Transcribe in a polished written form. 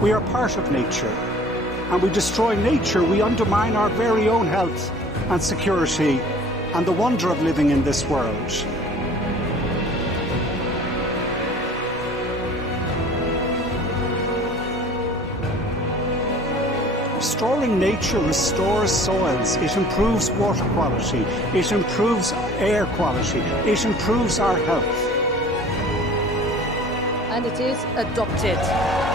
We are part of nature. And we destroy nature, we undermine our very own health and security and the wonder of living in this world. Restoring nature restores soils, it improves water quality, it improves air quality, it improves our health. And it is adopted.